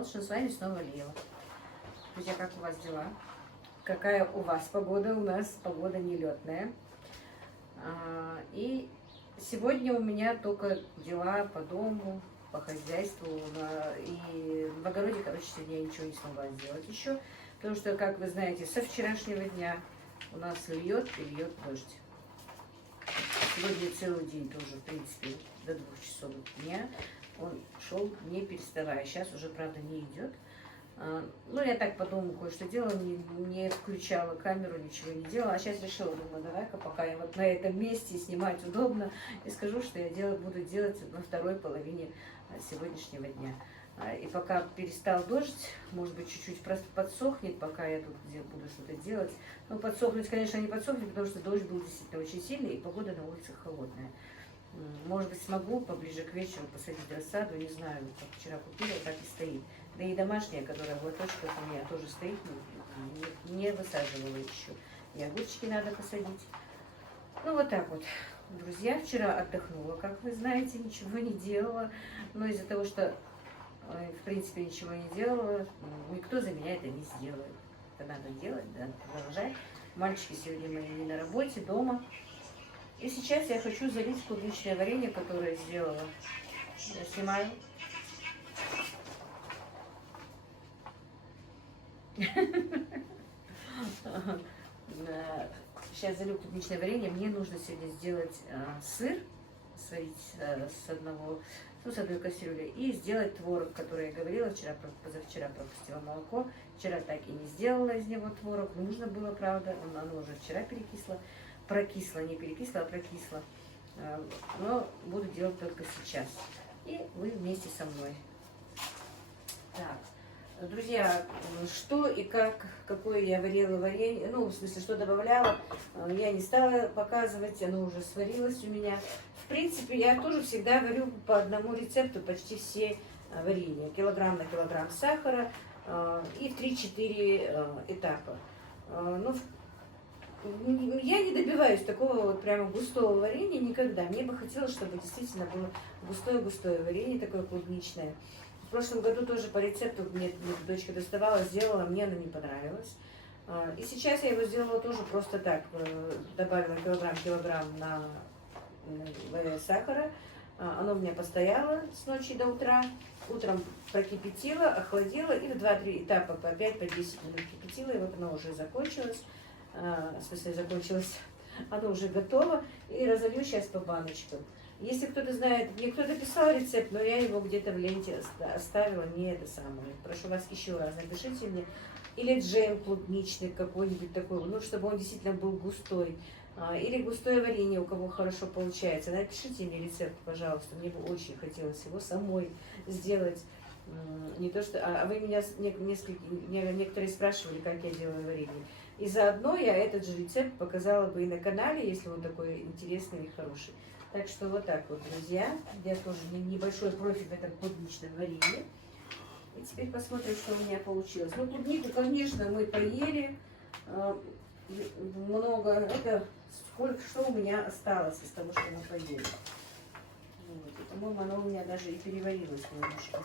Солнечно, с вами снова Лила. Друзья, как у вас дела? Какая у вас погода? У нас погода нелетная. И сегодня у меня только дела по дому, по хозяйству. И в огороде, короче, сегодня я ничего не смогла сделать еще. Потому что, как вы знаете, со вчерашнего дня у нас льет и льет дождь. Сегодня целый день тоже, в принципе, до 2 часов дня он шел не переставая. Сейчас уже, правда, не идет. Ну, я так по дому кое-что делала, не включала камеру, ничего не делала. А сейчас решила, думаю, давай-ка, пока я вот на этом месте снимать удобно, и скажу, что я буду делать во второй половине сегодняшнего дня. И пока перестал дождь, может быть, чуть-чуть просто подсохнет, пока я тут буду что-то делать. Ну, подсохнуть, конечно, не подсохнет, потому что дождь был действительно очень сильный, и погода на улице холодная. Может быть, смогу поближе к вечеру посадить рассаду, не знаю, как вчера купила, так и стоит. Да и домашняя, которая в лоточках у меня тоже стоит, не высаживала еще. И огурчики надо посадить. Ну, вот так вот. Друзья, вчера отдохнула, как вы знаете, ничего не делала. Но из-за того, что, в принципе, ничего не делала, никто за меня это не сделает. Это надо делать, да, продолжать. Мальчики сегодня мои не на работе, дома. И сейчас я хочу залить клубничное варенье, которое сделала. Я снимаю. Сейчас залью клубничное варенье. Мне нужно сегодня сделать сыр, сварить с одной кастрюли, и сделать творог, который я говорила позавчера пропустила молоко. Вчера так и не сделала из него творог. Нужно было, правда, оно уже вчера прокисло, не перекисло, а прокисло. Но буду делать только сейчас. И вы вместе со мной. Так, друзья, что и какое я варила варенье, ну, в смысле, что добавляла, я не стала показывать, оно уже сварилось у меня. В принципе, я тоже всегда варю по одному рецепту почти все варенья. Килограмм на килограмм сахара и в 3-4 этапа. Ну, я не добиваюсь такого вот прямо густого варенья никогда. Мне бы хотелось, чтобы действительно было густое-густое варенье, такое клубничное. В прошлом году тоже по рецепту мне дочка доставала, сделала, мне оно не понравилось. И сейчас я его сделала тоже просто так. Добавила килограмм на сахара. Оно у меня постояло с ночи до утра. Утром прокипятила, охладила и в 2-3 этапа по 5-10 минут кипятила. И вот оно уже закончилось. В смысле, закончилось, оно уже готово, и разолью сейчас по баночкам. Если кто-то знает, мне кто-то писал рецепт, но я его где-то в ленте оставила, не это самое. Прошу вас еще раз, напишите мне, или джем клубничный какой-нибудь такой, ну, чтобы он действительно был густой, или густое варенье, у кого хорошо получается. Напишите мне рецепт, пожалуйста, мне бы очень хотелось его самой сделать. Не то что, вы меня некоторые спрашивали, как я делаю варенье. И заодно я этот же рецепт показала бы и на канале, если он такой интересный и хороший. Так что вот так вот, друзья. Я тоже небольшой профиль в этом клубничном варенье. И теперь посмотрим, что у меня получилось. Ну, клубнику, конечно, мы поели много. Это что у меня осталось из того, что мы поели. Вот. И, по-моему, оно у меня даже и переварилось немножко.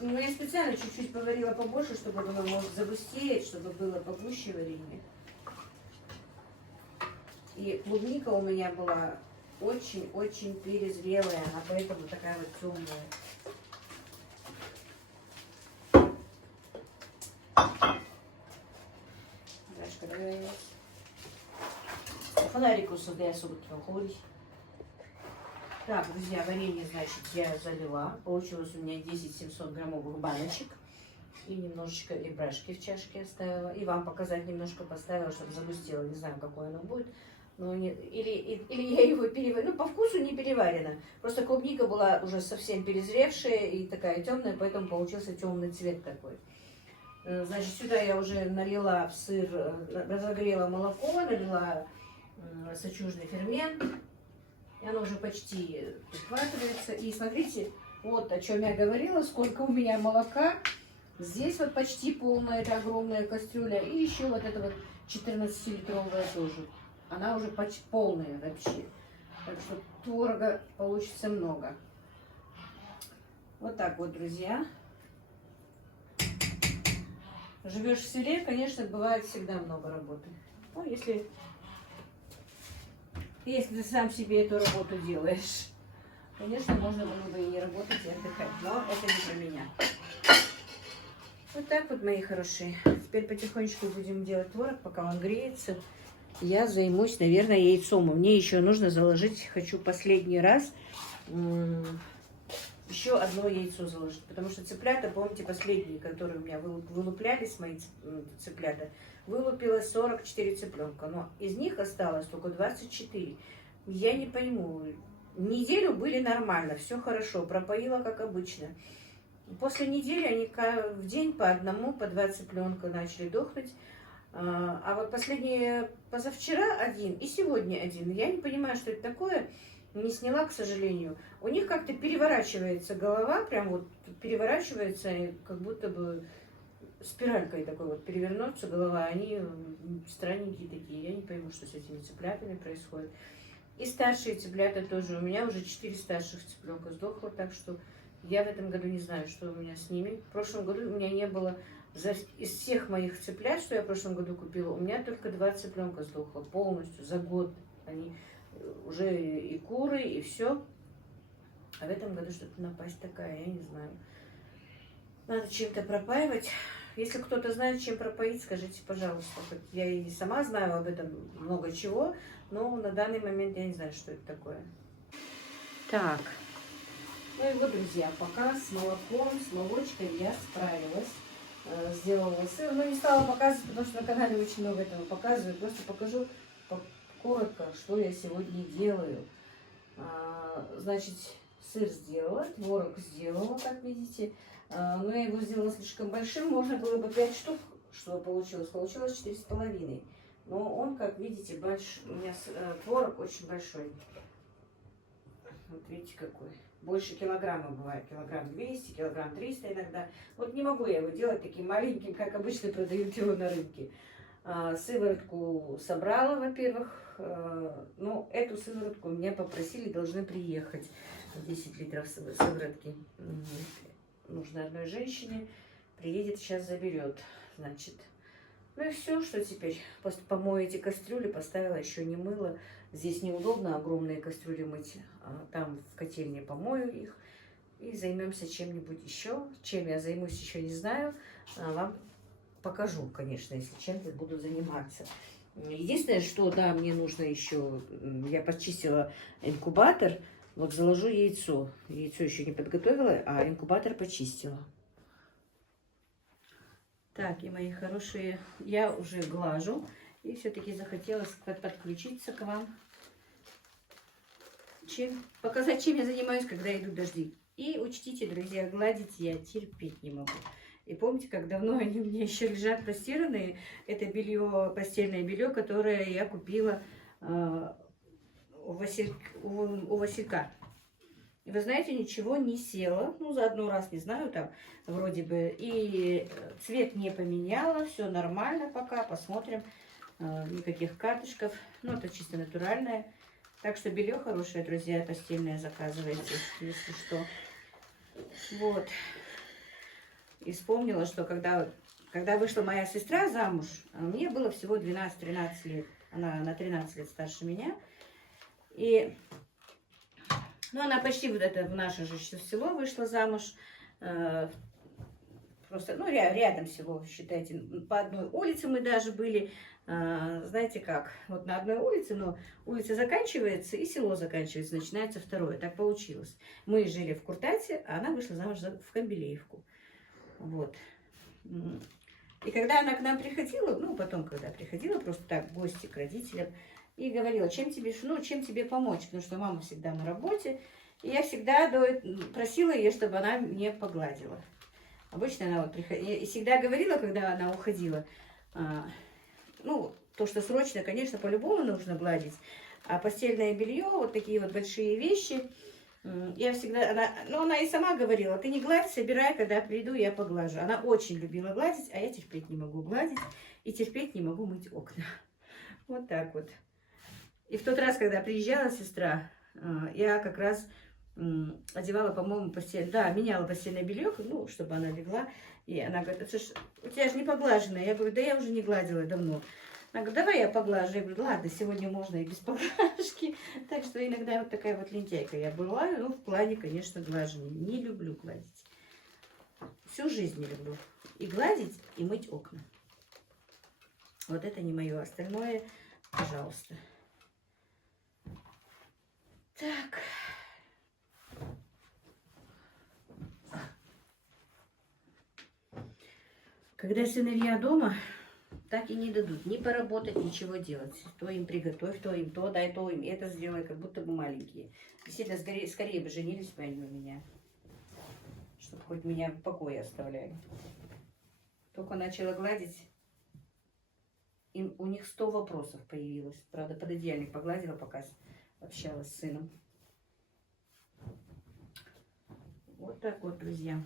Ну, я специально чуть-чуть поварила побольше, чтобы было, может, загустеть, чтобы было погуще варенье. И клубника у меня была очень-очень перезрелая, она поэтому такая вот темная. Дашка, давай. Фонарик сюда особо проходит. Так, друзья, варенье, значит, я залила. Получилось у меня 10 700 граммовых баночек. И немножечко и брашки в чашке оставила. И вам показать немножко поставила, чтобы загустило. Не знаю, какое оно будет. Но или я его переварю. Ну, по вкусу не переварено. Просто клубника была уже совсем перезревшая и такая темная, поэтому получился темный цвет такой. Значит, сюда я уже налила в сыр, разогрела молоко, налила сочужный фермент. И оно уже почти прихватывается. И смотрите, вот о чем я говорила, сколько у меня молока. Здесь вот почти полная, это огромная кастрюля. И еще вот эта вот 14-литровая тоже. Она уже почти полная вообще. Так что творога получится много. Вот так вот, друзья. Живешь в селе, конечно, бывает всегда много работы. Ну, если ты сам себе эту работу делаешь, конечно, можно было бы и не работать, и отдыхать. Но это не про меня. Вот так вот, мои хорошие. Теперь потихонечку будем делать творог, пока он греется. Я займусь, наверное, яйцом. Мне еще нужно заложить, хочу последний раз еще одно яйцо заложить. Потому что цыплята, помните, последние, которые у меня вылуплялись, мои цыплята, вылупилось 44 цыпленка. Но из них осталось только 24. Я не пойму. Неделю были нормально, все хорошо, пропоила как обычно. После недели они в день по одному, по 2 цыпленка начали дохнуть. А вот позавчера один и сегодня один. Я не понимаю, что это такое. Не сняла, к сожалению. У них как-то переворачивается голова, прям вот переворачивается, как будто бы спиралькой такой вот перевернется голова. Они странненькие такие. Я не пойму, что с этими цыплятами происходит. И старшие цыплята тоже. У меня уже 4 старших цыпленка сдохло, так что я в этом году не знаю, что у меня с ними. В прошлом году у меня не было, из всех моих цыплят, что я в прошлом году купила, у меня только 2 цыпленка сдохло полностью за год. Они уже и куры, и все. А в этом году что-то напасть такая, я не знаю. Надо чем-то пропаивать. Если кто-то знает, чем пропоить, скажите, пожалуйста. Хоть я и сама знаю об этом много чего, но на данный момент я не знаю, что это такое. Так. Ну и вот, друзья, пока с молоком, с молочкой я справилась. Сделала сыр. Но не стала показывать, потому что на канале очень много этого показываю. Просто покажу коротко, что я сегодня делаю. Значит, сыр сделала, творог сделала, как видите. Но я его сделала слишком большим. Можно было бы 5 штук, что получилось. Получилось 4,5. Но он, как видите, большой. У меня творог очень большой. Вот видите, какой. Больше килограмма бывает. Килограмм 200, килограмм 300 иногда. Вот не могу я его делать таким маленьким, как обычно продают его на рынке. Сыворотку собрала, во-первых. Но эту сыворотку меня попросили, должны приехать. 10 литров сыворотки нужно одной женщине. Приедет, сейчас заберет. Значит, ну и все, что теперь. Просто помою эти кастрюли, поставила, еще не мыла. Здесь неудобно огромные кастрюли мыть. Там в котельне помою их. И займемся чем-нибудь еще. Чем я займусь, еще не знаю. Вам покажу, конечно, если чем-то буду заниматься. Единственное, что, да, мне нужно еще... Я почистила инкубатор. Вот заложу яйцо. Яйцо еще не подготовила, а инкубатор почистила. Так, и мои хорошие, я уже глажу. И все-таки захотелось подключиться к вам. Показать, чем я занимаюсь, когда идут дожди. И учтите, друзья, гладить я терпеть не могу. И помните, как давно они у меня еще лежат постиранные. Это белье, постельное белье, которое я купила у Василька. И вы знаете, ничего не село. Ну, за одну раз, не знаю, там вроде бы. И цвет не поменяла. Все нормально пока. Посмотрим. Никаких катышков. Ну, это чисто натуральное. Так что белье хорошее, друзья, постельное заказывайте, если что. Вот. И вспомнила, что когда вышла моя сестра замуж, мне было всего 12-13 лет. Она на 13 лет старше меня. И... Ну, она почти вот это в наше же село вышла замуж. Просто, ну, рядом село, считайте. По одной улице мы даже были. Знаете как? Вот на одной улице, но улица заканчивается и село заканчивается. Начинается второе. Так получилось. Мы жили в Куртате, а она вышла замуж в Камбелеевку. Вот. И когда она к нам приходила, ну, потом, когда приходила, просто так, в гости к родителям, и говорила, чем тебе помочь, потому что мама всегда на работе, и я всегда просила ее, чтобы она мне погладила. Обычно она вот приходила, и всегда говорила, когда она уходила, ну, то, что срочно, конечно, по-любому нужно гладить, а постельное белье, вот такие вот большие вещи, я всегда, она и сама говорила, ты не гладь, собирай, когда приду, я поглажу. Она очень любила гладить, а я терпеть не могу гладить и терпеть не могу мыть окна. Вот так вот. И в тот раз, когда приезжала сестра, я как раз одевала, по-моему, постель, да, меняла постельное белье, ну, чтобы она легла. И она говорит, это ж, у тебя же не поглаженное. Я говорю, да я уже не гладила давно. Она говорит, давай я поглажу. Я говорю, ладно, сегодня можно и без поглажки. Так что иногда вот такая вот лентяйка я бываю. Ну, в плане, конечно, глажения. Не люблю гладить. Всю жизнь не люблю. И гладить, и мыть окна. Вот это не мое. Остальное, пожалуйста. Так. Когда сыновья дома, так и не дадут ни поработать, ничего делать. То им приготовь, то им то, дай то им это сделай, как будто бы маленькие. Действительно, скорее бы женились бы они у меня, чтобы хоть меня в покое оставляли. Только начала гладить, у них 100 вопросов появилось. Правда, пододеяльник погладила, пока общалась с сыном. Вот так вот, друзья.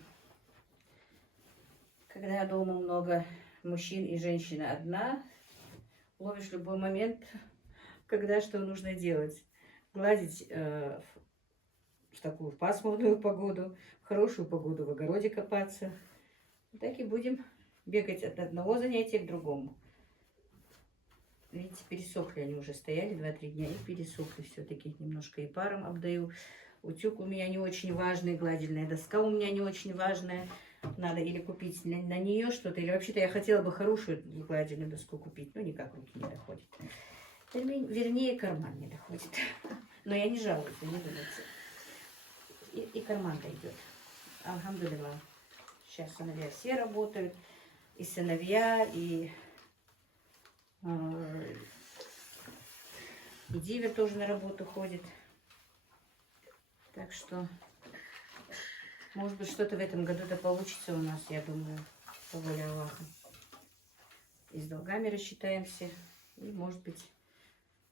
Когда дома много мужчин и женщина одна, ловишь любой момент, когда что нужно делать. Гладить в такую пасмурную погоду, в хорошую погоду в огороде копаться. Так и будем бегать от одного занятия к другому. Видите, пересохли они уже, стояли 2-3 дня и пересохли все-таки. Немножко и паром обдаю. Утюг у меня не очень важный, гладильная доска у меня не очень важная. Надо или купить на нее что-то, или вообще-то я хотела бы хорошую гладильную доску купить, но никак руки не доходят. Вернее, карман не доходит. Но я не жалуюсь, не думайте. И карман-то идет. Алхамдулилlah. Сейчас сыновья все работают. И сыновья, и Дивер тоже на работу ходит. Так что, может быть, что-то в этом году-то получится у нас, я думаю, по воле Аллаха. И с долгами рассчитаемся. И, может быть,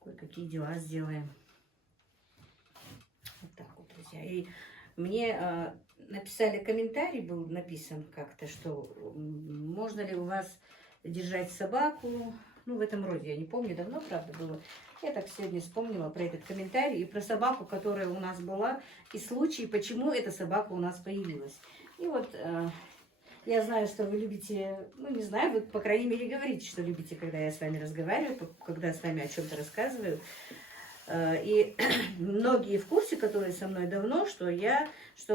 кое-какие дела сделаем. Вот так вот, друзья. И мне написали комментарий, был написан как-то, что можно ли у вас держать собаку. Ну, в этом роде, я не помню, давно, правда, было. Я так сегодня вспомнила про этот комментарий и про собаку, которая у нас была, и случай, почему эта собака у нас появилась. И вот я знаю, что вы любите, ну, не знаю, вы, по крайней мере, говорите, что любите, когда я с вами разговариваю, когда с вами о чем-то рассказываю. И многие в курсе, которые со мной давно, что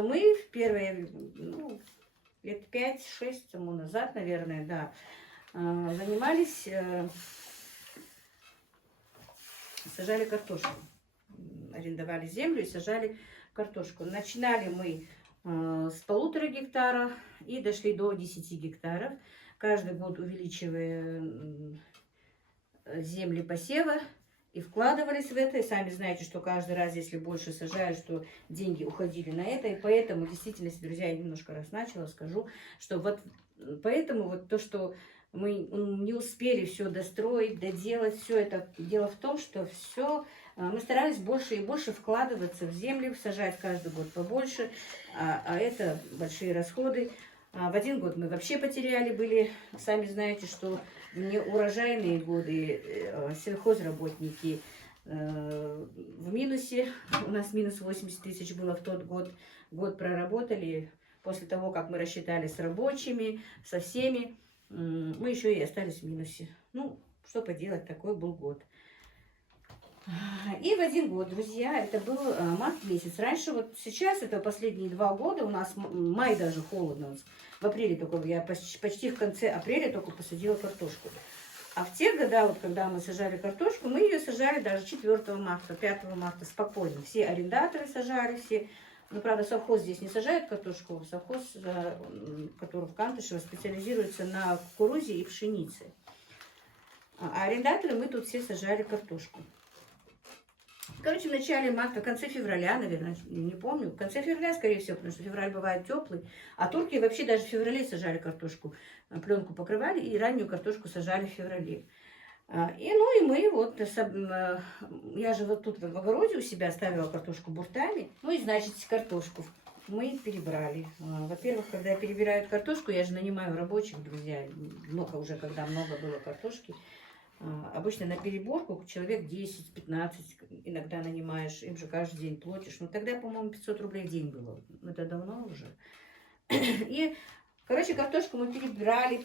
мы в первые, ну, лет 5-6 тому назад, наверное, да, занимались, сажали картошку. Арендовали землю и сажали картошку. Начинали мы с 1,5 гектара и дошли до 10 гектаров. Каждый год увеличивая земли посева и вкладывались в это. И сами знаете, что каждый раз, если больше сажаешь, что деньги уходили на это. И поэтому, действительно, друзья, я немножко раз начала, скажу, что вот поэтому вот то, что мы не успели все достроить, доделать, все это. Дело в том, что мы старались больше и больше вкладываться в землю, сажать каждый год побольше, а это большие расходы. В один год мы вообще потеряли были, сами знаете, что в неурожайные годы сельхозработники в минусе, у нас минус 80 тысяч было в тот год, год проработали, после того, как мы рассчитали с рабочими, со всеми, мы еще и остались в минусе. Ну, что поделать, такой был год. И в один год, друзья, это был март месяц. Раньше, вот сейчас, это последние 2 года, у нас май даже холодно. В апреле только, я почти в конце апреля только посадила картошку. А в те года, вот когда мы сажали картошку, мы ее сажали даже 4 марта, 5 марта спокойно. Все арендаторы сажали, все. Ну, правда, совхоз здесь не сажает картошку. Совхоз, который в Кантышево, специализируется на кукурузе и пшенице. А арендаторы мы тут все сажали картошку. Короче, в начале марта, в конце февраля, наверное, не помню. В конце февраля, скорее всего, потому что февраль бывает теплый. А турки вообще даже в феврале сажали картошку. Пленку покрывали и раннюю картошку сажали в феврале. И мы вот, я же вот тут в огороде у себя ставила картошку буртами. Ну и, значит, картошку мы перебрали. Во-первых, когда перебирают картошку, я же нанимаю рабочих, друзья. Много уже, когда много было картошки. Обычно на переборку человек 10-15 иногда нанимаешь, им же каждый день платишь. Но тогда, по-моему, 500 рублей в день было. Это давно уже. И, короче, картошку мы перебрали,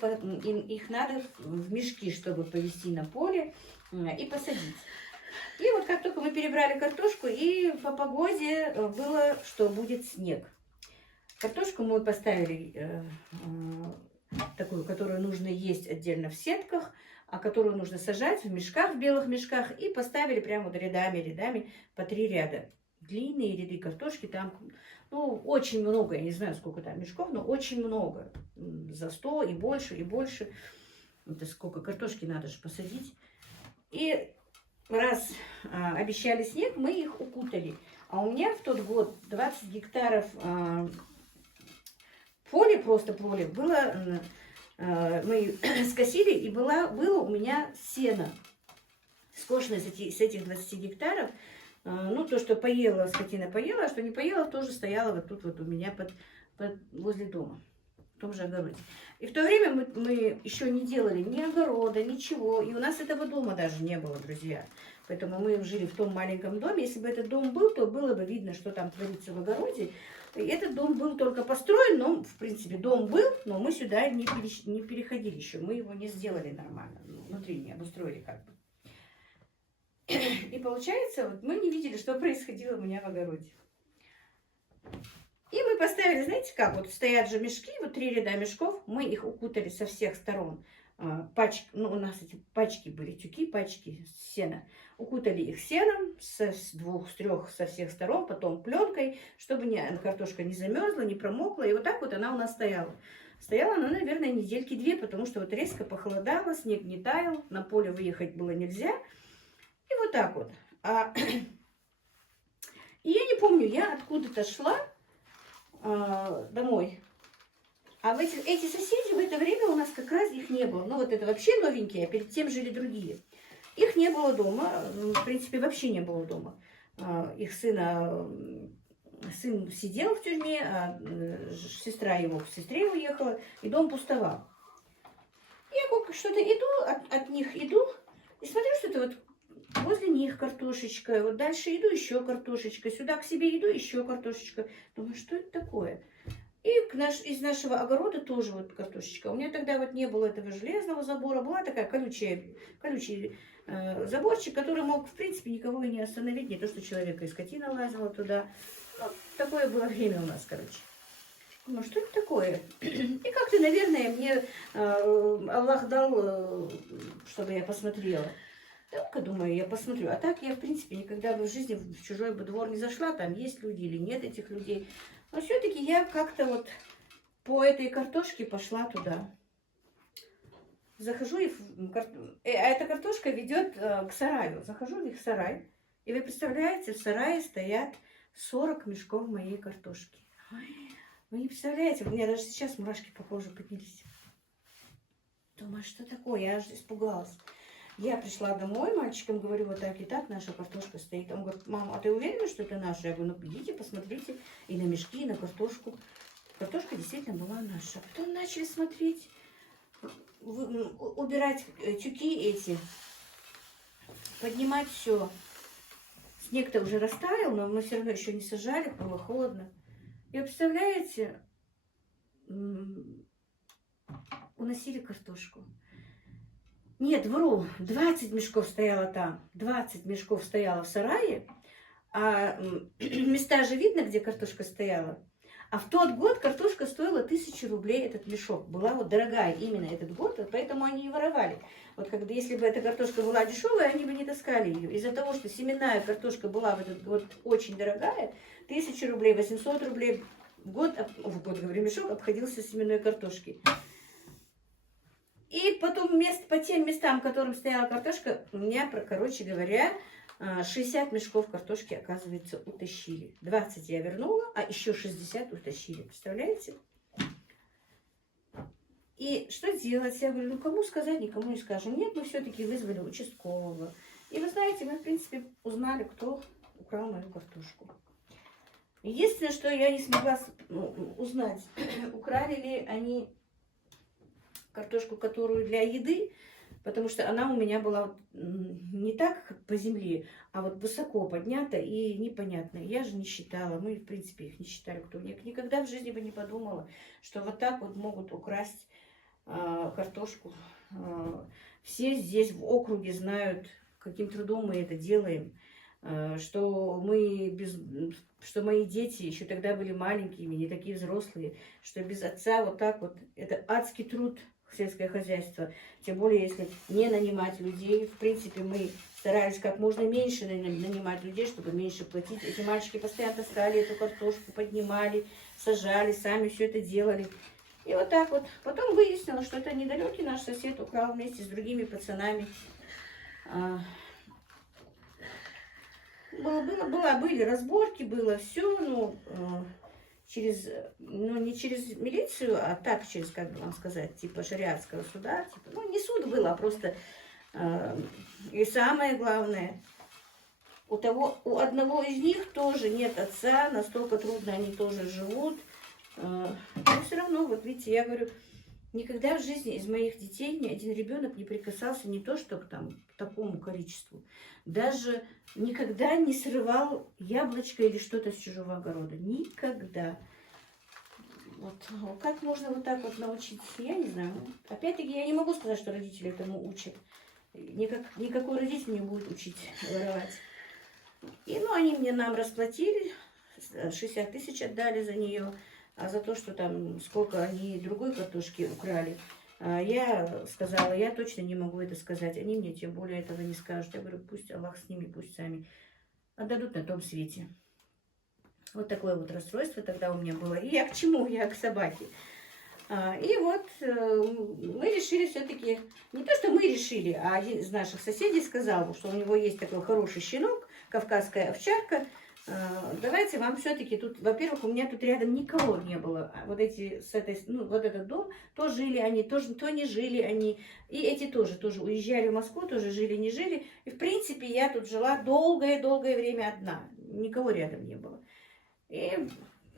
их надо в мешки, чтобы повезти на поле и посадить. И вот как только мы перебрали картошку, и по погоде было, что будет снег. Картошку мы поставили такую, которую нужно есть отдельно в сетках, а которую нужно сажать в мешках, в белых мешках, и поставили прямо вот рядами по 3 ряда. Длинные ряды картошки, там, ну, очень много, я не знаю, сколько там мешков, но очень много. За 100 и больше, и больше. Это сколько картошки надо же посадить. И раз обещали снег, мы их укутали. А у меня в тот год 20 гектаров поле, просто поле, было, мы скосили, и было у меня сено. Скошенное с этих 20 гектаров. Ну, то, что поела, скотина поела, а что не поела, тоже стояло вот тут вот у меня возле дома, в том же огороде. И в то время мы еще не делали ни огорода, ничего. И у нас этого дома даже не было, друзья. Поэтому мы жили в том маленьком доме. Если бы этот дом был, то было бы видно, что там творится в огороде. И этот дом был только построен, но, в принципе, дом был, но мы сюда не переходили еще. Мы его не сделали нормально, внутри не обустроили как бы. И получается, вот мы не видели, что происходило у меня в огороде. И мы поставили, знаете как, вот стоят же мешки, вот 3 ряда мешков, мы их укутали со всех сторон. Ну, у нас эти пачки были, тюки, пачки сена. Укутали их сеном с 2, с 3, со всех сторон, потом пленкой, чтобы картошка не замерзла, не промокла. И вот так вот она у нас стояла. Стояла она, наверное, недельки 2, потому что вот резко похолодало, снег не таял, на поле выехать было нельзя. И вот так вот. И я не помню, я откуда-то шла домой. А эти соседи в это время у нас как раз их не было. Ну вот это вообще новенькие, а перед тем жили другие. Их не было дома, в принципе вообще не было дома. Их сын сидел в тюрьме, а сестра его к сестре уехала, и дом пустовал. Я что-то иду, от них иду, и смотрю, что это вот возле них картошечка, вот дальше иду, еще картошечка, сюда к себе иду, еще картошечка. Думаю, что это такое? И из нашего огорода тоже вот картошечка. У меня тогда вот не было этого железного забора, была такая колючий заборчик, который мог, в принципе, никого и не остановить, не то, что человека и скотина лазила туда. Ну, такое было время у нас, короче. Думаю, что это такое? И как-то, наверное, мне Аллах дал, чтобы я посмотрела. Ну-ка, думаю, я посмотрю. А так я, в принципе, никогда бы в жизни в чужой бы двор не зашла, там есть люди или нет этих людей. Но все-таки я как-то вот по этой картошке пошла туда. Захожу, эта картошка ведет к сараю. Захожу в их сарай. И вы представляете, в сарае стоят 40 мешков моей картошки. Ой, вы не представляете, у меня даже сейчас мурашки по коже поднялись. Думаю, что такое? Я аж испугалась. Я пришла домой, мальчикам говорю, вот так и так, наша картошка стоит. Он говорит, мама, а ты уверена, что это наша? Я говорю, ну идите, посмотрите и на мешки, и на картошку. Картошка действительно была наша. Потом начали смотреть, убирать тюки эти, поднимать все. Снег-то уже растаял, но мы все равно еще не сажали, было холодно. И представляете, уносили картошку. Нет, вру, 20 мешков стояло там, 20 мешков стояло в сарае, а места же видно, где картошка стояла. А в тот год картошка стоила 1000 рублей этот мешок. Была вот дорогая именно этот год, поэтому они и воровали. Вот когда, если бы эта картошка была дешевая, они бы не таскали ее. Из-за того, что семенная картошка была в этот год очень дорогая, 1000 рублей, 800 рублей в год, говорю, мешок обходился семенной картошки. И потом по тем местам, которым стояла картошка, у меня, короче говоря, 60 мешков картошки, оказывается, утащили. 20 я вернула, а еще 60 утащили. Представляете? И что делать? Я говорю, ну кому сказать, никому не скажем. Нет, мы все-таки вызвали участкового. И вы знаете, мы, в принципе, узнали, кто украл мою картошку. Единственное, что я не смогла узнать, украли ли они картошку, которую для еды, потому что она у меня была не так по земле, а вот высоко поднята и непонятная. Я же не считала, мы, в принципе, их не считали, кто. Я никогда в жизни бы не подумала, что вот так вот могут украсть картошку. Все здесь в округе знают, каким трудом мы это делаем, что что мои дети еще тогда были маленькими, не такие взрослые, что без отца вот так вот, это адский труд, сельское хозяйство, тем более если не нанимать людей. В принципе, мы старались как можно меньше нанимать людей, чтобы меньше платить. Эти мальчики постоянно таскали эту картошку, поднимали, сажали, сами все это делали. И вот так вот. Потом выяснилось, что это недалекий наш сосед украл вместе с другими пацанами. Были разборки, было все, ну, не через милицию, а так через, как бы вам сказать, типа шариатского суда. Типа, ну, не суд было, а просто... И самое главное, у одного из них тоже нет отца, настолько трудно они тоже живут. Но все равно, вот видите, я говорю, никогда в жизни из моих детей ни один ребенок не прикасался не то, что к такому количеству. Даже никогда не срывал яблочко или что-то с чужого огорода. Никогда. Вот. Как можно вот так вот научиться, я не знаю. Опять-таки, я не могу сказать, что родители этому учат. Никакой родитель не будет учить воровать. И, ну, они нам расплатили, 60 тысяч отдали за нее. А за то, что там сколько они другой картошки украли, я сказала, я точно не могу это сказать. Они мне тем более этого не скажут. Я говорю, пусть Аллах с ними, пусть сами отдадут на том свете. Вот такое вот расстройство тогда у меня было. И я к чему? Я к собаке. И вот мы решили все-таки, не то, что мы решили, а один из наших соседей сказал, что у него есть такой хороший щенок, кавказская овчарка. Давайте вам все-таки тут, во-первых, у меня тут рядом никого не было. Вот вот этот дом, то жили они, то не жили они. И эти тоже уезжали в Москву, тоже жили, не жили. И в принципе я тут жила долгое-долгое время одна. Никого рядом не было. И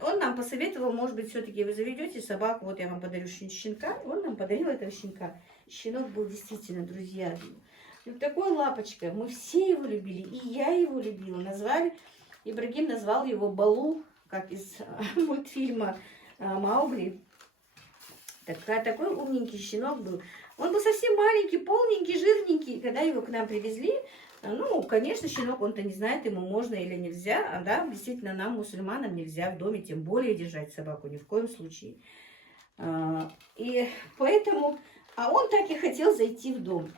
он нам посоветовал, может быть, все-таки вы заведете собаку, вот я вам подарю щенка. Он нам подарил этого щенка. Щенок был действительно, друзья, вот такой лапочка. Мы все его любили, и я его любила. Ибрагим назвал его Балу, как из мультфильма Маугли. Такой умненький щенок был. Он был совсем маленький, полненький, жирненький. Когда его к нам привезли, ну, конечно, щенок, он-то не знает, ему можно или нельзя. А да, действительно, нам, мусульманам, нельзя в доме, тем более держать собаку, ни в коем случае. И поэтому... А он так и хотел зайти в дом.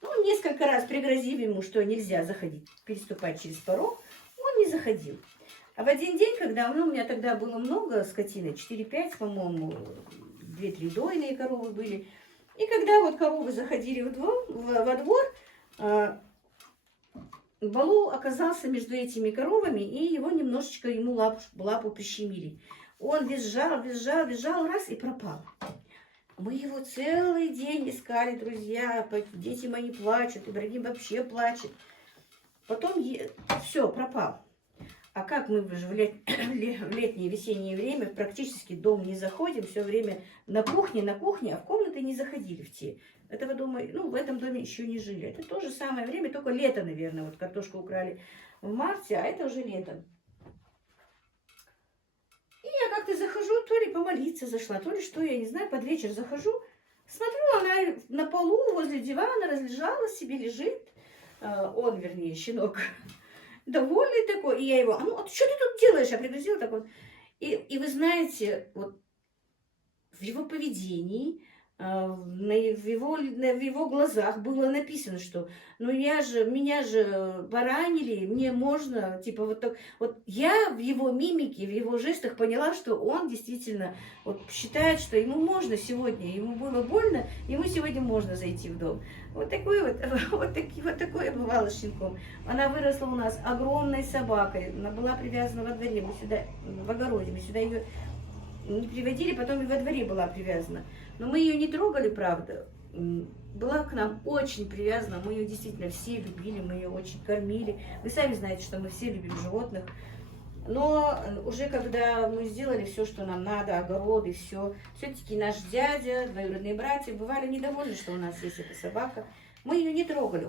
Ну, несколько раз пригрозив ему, что нельзя заходить, переступать через порог, он не заходил. А в один день, когда у меня тогда было много скотины, 4-5, по-моему, 2-3 дойные коровы были. И когда вот коровы заходили во двор, Балу оказался между этими коровами, и его немножечко, ему лапу прищемили. Он визжал, раз и пропал. Мы его целый день искали, друзья, дети мои плачут, Ибрагим вообще плачет. Потом все, пропал. А как мы в летнее, весеннее время практически в дом не заходим, все время на кухне, а в комнаты не заходили в те. Этого дома, ну, в этом доме еще не жили. Это то же самое время, только лето, наверное. Вот картошку украли в марте, а это уже лето. И я как-то захожу, то ли помолиться зашла, то ли что, я не знаю, под вечер захожу. Смотрю, она на полу возле дивана разлежала себе, лежит. Он, вернее, щенок, довольный такой. И я его, а что ты тут делаешь? Я пригласила так вот. И вы знаете, вот в его поведении, в его глазах было написано, что ну меня же поранили, мне можно, типа вот так. Вот я в его мимике, в его жестах поняла, что он действительно вот считает, что ему можно сегодня, ему было больно, ему сегодня можно зайти в дом. Вот такое бывало с щенком. Она выросла у нас огромной собакой, она была привязана во дворе, в огороде, мы сюда ее не приводили, потом и во дворе была привязана. Но мы ее не трогали, правда. Была к нам очень привязана, мы ее действительно все любили, мы ее очень кормили. Вы сами знаете, что мы все любим животных. Но уже когда мы сделали все, что нам надо, огороды, все-таки наш дядя, двоюродные братья бывали недовольны, что у нас есть эта собака. Мы ее не трогали,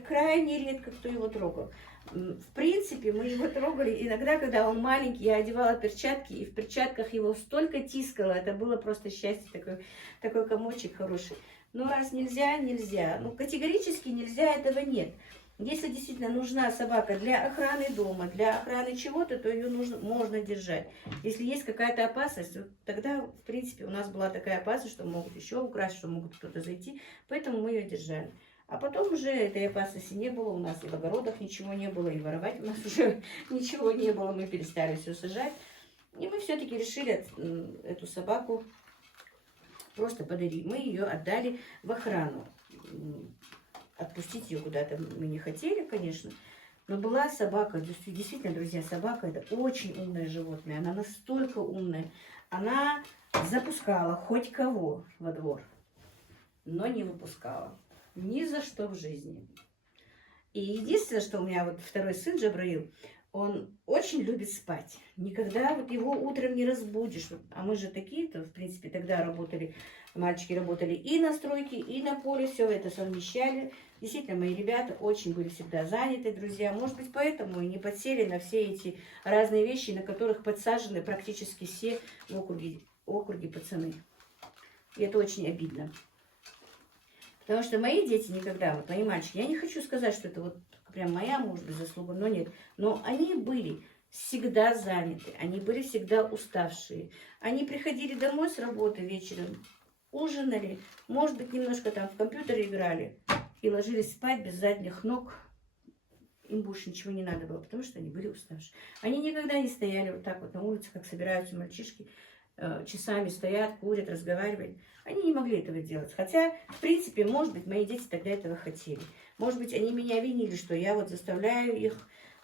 крайне редко кто его трогал. В принципе, мы его трогали иногда, когда он маленький, я одевала перчатки, и в перчатках его столько тискало, это было просто счастье, такой комочек хороший. Но раз нельзя, нельзя. Ну, категорически нельзя, этого нет. Если действительно нужна собака для охраны дома, для охраны чего-то, то ее можно держать. Если есть какая-то опасность, тогда, в принципе, у нас была такая опасность, что могут еще украсть, что могут кто-то зайти, поэтому мы ее держали. А потом уже этой опасности не было, у нас и в огородах ничего не было, и воровать у нас уже ничего не было, мы перестали все сажать. И мы все-таки решили эту собаку просто подарить. Мы ее отдали в охрану. Отпустить ее куда-то мы не хотели, конечно. Но была собака, действительно, друзья, собака это очень умное животное. Она настолько умная. Она запускала хоть кого во двор, но не выпускала. Ни за что в жизни. И единственное, что у меня вот второй сын Джабраил, он очень любит спать. Никогда вот его утром не разбудишь. А мы же такие-то, в принципе, тогда работали, мальчики работали и на стройке, и на поле, все это совмещали. Действительно, мои ребята очень были всегда заняты, друзья. Может быть, поэтому и не подсели на все эти разные вещи, на которых подсажены практически все в округе пацаны. И это очень обидно. Потому что мои дети никогда, вот мои мальчики, я не хочу сказать, что это вот прям моя, может быть, заслуга, но нет. Но они были всегда заняты, они были всегда уставшие. Они приходили домой с работы вечером, ужинали, может быть, немножко там в компьютере играли и ложились спать без задних ног. Им больше ничего не надо было, потому что они были уставшие. Они никогда не стояли вот так вот на улице, как собираются мальчишки, часами стоят, курят, разговаривают. Они не могли этого делать. Хотя, в принципе, может быть, мои дети тогда этого хотели. Может быть, они меня винили, что я вот заставляю их.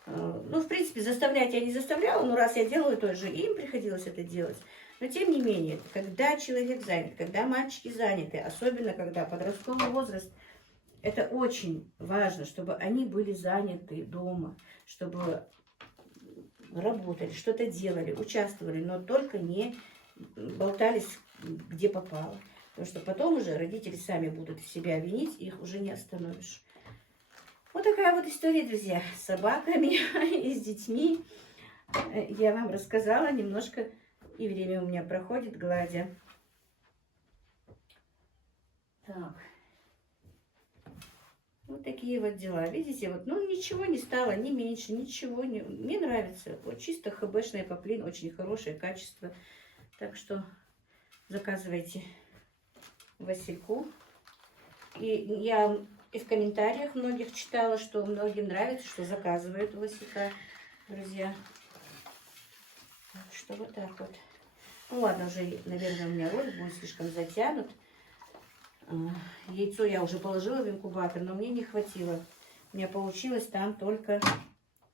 Ну, в принципе, заставлять я не заставляла, но раз я делаю то же, им приходилось это делать. Но, тем не менее, когда человек занят, когда мальчики заняты, особенно когда подростковый возраст, это очень важно, чтобы они были заняты дома, чтобы работали, что-то делали, участвовали, но только не болтались где попало. Потому что потом уже родители сами будут себя винить, их уже не остановишь. Вот такая вот история, друзья, с собаками и с детьми. Я вам рассказала немножко, и время у меня проходит, гладя. Так. Вот такие вот дела. Видите, вот, ну ничего не стало, ни меньше, ничего не... Мне нравится. Вот чисто ХБшный поплин, очень хорошее качество. Так что заказывайте Васильку. И я и в комментариях многих читала, что многим нравится, что заказывают у Василька, друзья. Так что вот так вот. Ну ладно, уже, наверное, у меня ролик будет слишком затянут. Яйцо я уже положила в инкубатор, но мне не хватило. У меня получилось там только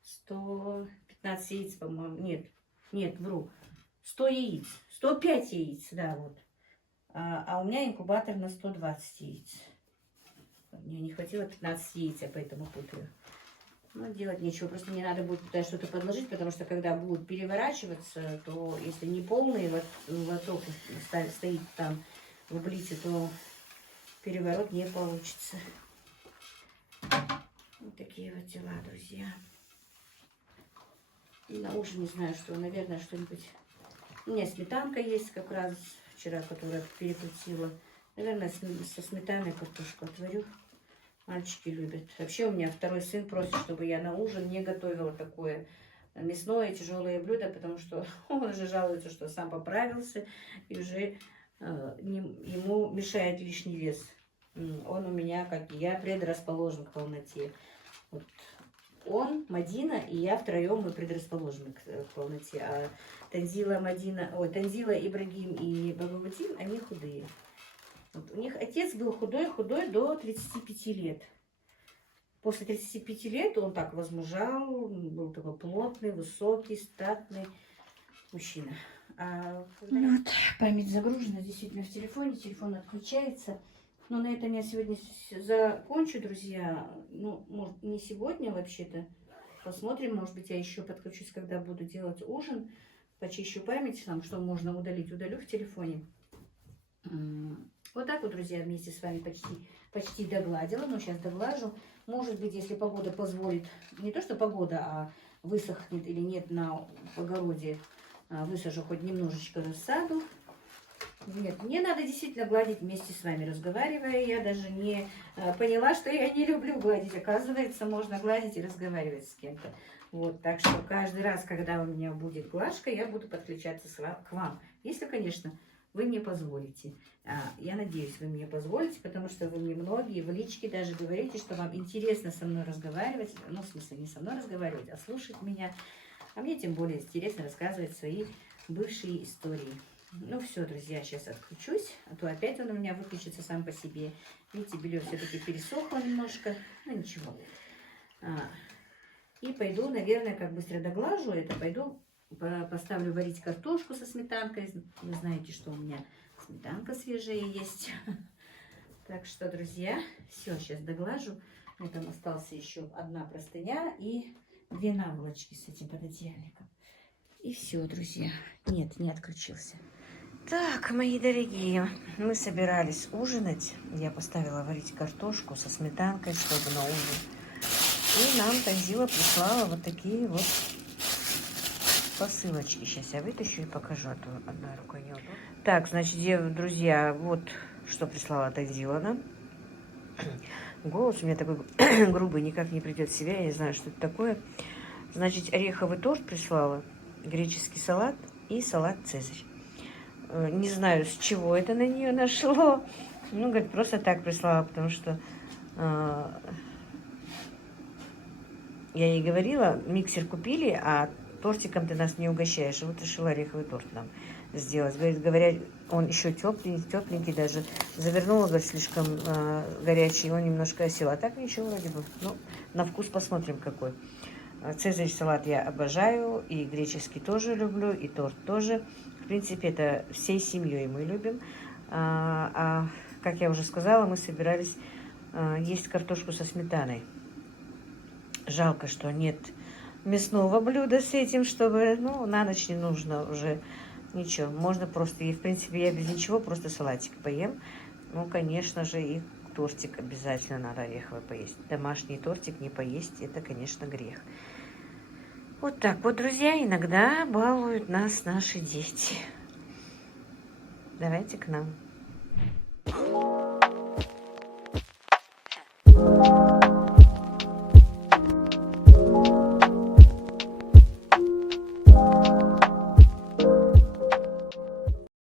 115 яиц, по-моему. Нет, вру. 100 яиц. 105 яиц, да, вот. А у меня инкубатор на 120 яиц. Мне не хватило 15 яиц, я поэтому путаю. Ну, делать нечего, просто мне надо будет туда что-то подложить, потому что когда будут переворачиваться, то если не полный лоток стоит там в блице, то переворот не получится. Вот такие вот дела, друзья. И на ужин не знаю, что, наверное, что-нибудь. У меня сметанка есть как раз вчера, которая перекрутила. Наверное, со сметаной картошку отварю. Мальчики любят. Вообще у меня второй сын просит, чтобы я на ужин не готовила такое мясное, тяжелое блюдо, потому что он уже жалуется, что сам поправился и уже ему мешает лишний вес. Он у меня, как и я, предрасположен к полноте. Вот он, Мадина и я втроем мы предрасположены к полноте. А Танзила, Ибрагим и Бабабатин, они худые. Вот у них отец был худой до 35 лет. После 35 лет он так возмужал, был такой плотный, высокий, статный мужчина. Вот, память загружена действительно в телефоне, телефон отключается. Но на этом я сегодня закончу, друзья. Ну, может, не сегодня вообще-то. посмотрим, может быть, я еще подключусь, когда буду делать ужин. Почищу память, там, что можно удалить, удалю в телефоне. Вот так вот, друзья, вместе с вами почти догладила. Но сейчас доглажу. Может быть, если погода позволит, не то что погода, а высохнет или нет на огороде, высажу хоть немножечко рассаду. Нет, мне надо действительно гладить вместе с вами, разговаривая. Я даже не поняла, что я не люблю гладить. Оказывается, можно гладить и разговаривать с кем-то. Вот, так что каждый раз, когда у меня будет глажка, я буду подключаться к вам. Если, конечно, вы мне позволите. Я надеюсь, вы мне позволите, потому что вы мне многие в личке даже говорите, что вам интересно со мной разговаривать. Ну, в смысле, не со мной разговаривать, а слушать меня. А мне тем более интересно рассказывать свои бывшие истории. Ну все, друзья, сейчас отключусь, а то опять он у меня выключится сам по себе. Видите, белье все-таки пересохло немножко, ну ничего. И пойду, наверное, как быстро доглажу это, пойду поставлю варить картошку со сметанкой. Вы знаете, что у меня сметанка свежая есть. Так что, друзья, все, сейчас доглажу. У меня там остался еще одна простыня и 2 наволочки с этим пододеяльником. И все, друзья. Нет, не отключился. Так, мои дорогие, мы собирались ужинать. Я поставила варить картошку со сметанкой, чтобы на ужин. И нам Танзила прислала вот такие вот посылочки. Сейчас я вытащу и покажу, а то одной рукой не удобно. Так, значит, друзья, вот что прислала Танзила нам. Голос у меня такой грубый, никак не придет в себя. Я не знаю, что это такое. Значит, ореховый торт прислала, греческий салат и салат «Цезарь». Не знаю, с чего это на нее нашло. Ну, говорит, просто так прислала, потому что я ей говорила, миксер купили, а тортиком ты нас не угощаешь. И вот решила ореховый торт нам сделать. Говорит, он еще тепленький даже. Завернула, говорит, слишком горячий, он немножко осел. А так ничего вроде бы. Ну, на вкус посмотрим какой. Цезарь салат я обожаю, и греческий тоже люблю, и торт тоже. В принципе, это всей семьей мы любим. Как я уже сказала, мы собирались есть картошку со сметаной. Жалко, что нет мясного блюда с этим, чтобы, ну, на ночь не нужно уже ничего. Можно просто, и в принципе я без ничего, просто салатик поем. Ну, конечно же, и тортик обязательно надо ореховый поесть. Домашний тортик не поесть, это, конечно, грех. Вот так вот, друзья, иногда балуют нас наши дети. Давайте к нам.